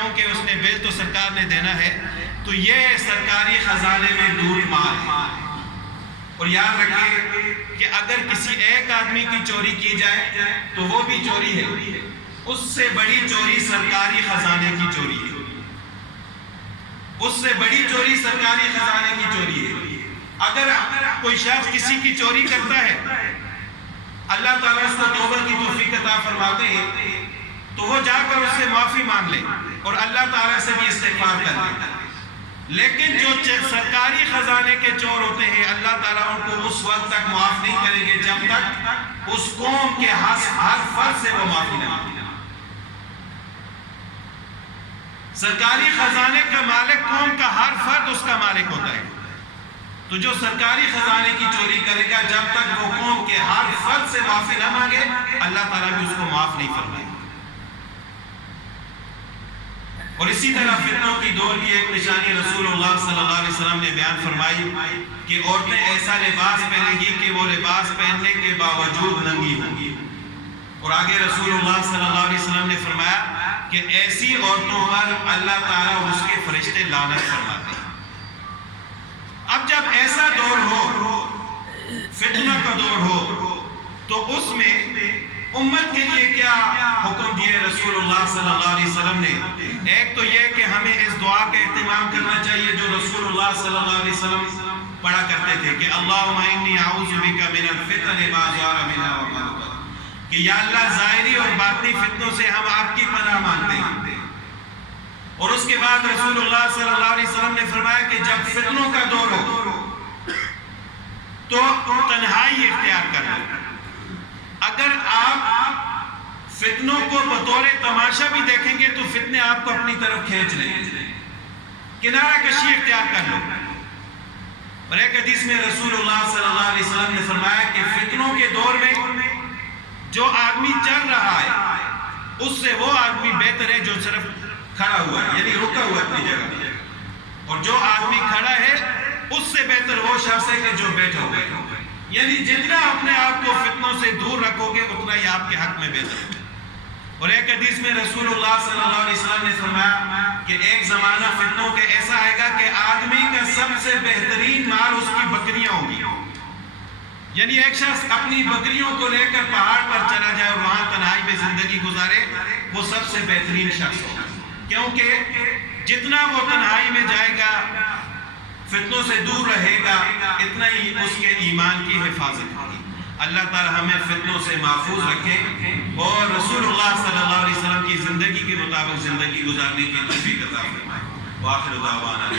کیونکہ اس نے بل تو سرکار نے دینا ہے، تو یہ سرکاری خزانے میں لوٹ مار ہے۔ اور یاد رکھیں کہ اگر کسی ایک آدمی کی چوری کی جائے تو وہ بھی چوری ہے، اس سے بڑی چوری سرکاری خزانے کی چوری ہے، اس سے بڑی چوری سرکاری خزانے کی چوری ہے۔ اگر کوئی شخص کسی کی چوری کرتا ہے، اللہ تعالیٰ اس کو توبہ کی توفیق عطا فرماتے ہیں، تو وہ جا کر اس سے معافی مانگ لے اور اللہ تعالیٰ سے بھی استغفار کر لے۔ لیکن جو سرکاری خزانے کے چور ہوتے ہیں، اللہ تعالیٰ ان کو اس وقت تک معاف نہیں کریں گے جب تک اس قوم کے ہر فرد سے وہ معافی نہ مانگے۔ سرکاری خزانے کا مالک قوم کا ہر فرد اس کا مالک ہوتا ہے، تو جو سرکاری خزانے کی چوری کرے گا جب تک وہ قوم کے ہر فرد سے معافی نہ مانگے، اللہ تعالیٰ بھی اس کو معاف نہیں فرمائے۔ اور اسی طرح فتنوں کی دور کی ایک نشانی رسول اللہ صلی اللہ علیہ وسلم نے بیان فرمائی کہ عورتیں ایسا لباس پہنیں گی کہ وہ لباس پہننے کے باوجود ننگی ہوں گی۔ اور آگے رسول اللہ صلی اللہ علیہ وسلم نے فرمایا کہ ایسی عورتوں پر اللہ تعالیٰ اور اس کے فرشتے لعنت فرماتے ہیں۔ اب جب ایسا دور ہو، فتنہ کا دور ہو، تو اس میں امت کے لیے کیا حکم دیے رسول اللہ صلی اللہ علیہ وسلم نے؟ ایک تو یہ کہ ہمیں اس دعا کا اہتمام کرنا چاہیے جو رسول اللہ صلی اللہ علیہ وسلم پڑھا کرتے تھے کہ اللہم انی اعوذ بک من الفتن ما ظہر منها وما بطن، کہ یا اللہ ظاہری اور باطنی فتنوں سے ہم آپ کی پناہ مانگتے ہیں۔ اور اس کے بعد رسول اللہ صلی اللہ علیہ وسلم نے فرمایا کہ جب فتنوں کا دور ہو تو تنہائی اختیار کرنا۔ اگر آپ فتنوں کو بطور تماشا بھی دیکھیں گے تو فتنے آپ کو اپنی طرف کھینچ لیں گے، کنارہ کشی اختیار کر لو۔ اور ایک حدیث میں رسول اللہ صلی اللہ علیہ وسلم نے فرمایا کہ فتنوں کے دور میں جو آدمی چل رہا ہے اس سے وہ آدمی بہتر ہے جو صرف کھڑا ہوا ہے، یعنی رکا ہوا اپنی جگہ، اور جو آدمی کھڑا ہے اس سے بہتر وہ شخص ہے کہ جو بیٹھا ہوا ہے۔ یعنی جتنا اپنے آپ کو فتنوں سے دور رکھو گے اتنا ہی آپ کے حق میں بہتر ہے۔ اور ایک حدیث میں رسول اللہ صلی اللہ علیہ وسلم نے فرمایا کہ ایک زمانہ فتنوں کے ایسا آئے گا کہ آدمی کا سب سے بہترین مال اس کی بکریاں ہوں گی۔ یعنی ایک شخص اپنی بکریوں کو لے کر پہاڑ پر چلا جائے اور وہاں تنہائی میں زندگی گزارے، وہ سب سے بہترین شخص ہوگا، کیونکہ جتنا وہ تنہائی میں جائے گا، فتنوں سے دور رہے گا، اتنا ہی اس کے ایمان کی حفاظت ہوگی۔ اللہ تعالی ہمیں فتنوں سے محفوظ رکھے اور رسول اللہ صلی اللہ علیہ وسلم کی زندگی کے مطابق زندگی گزارنے کی توفیق عطا فرمائے۔ وآخر دعوانا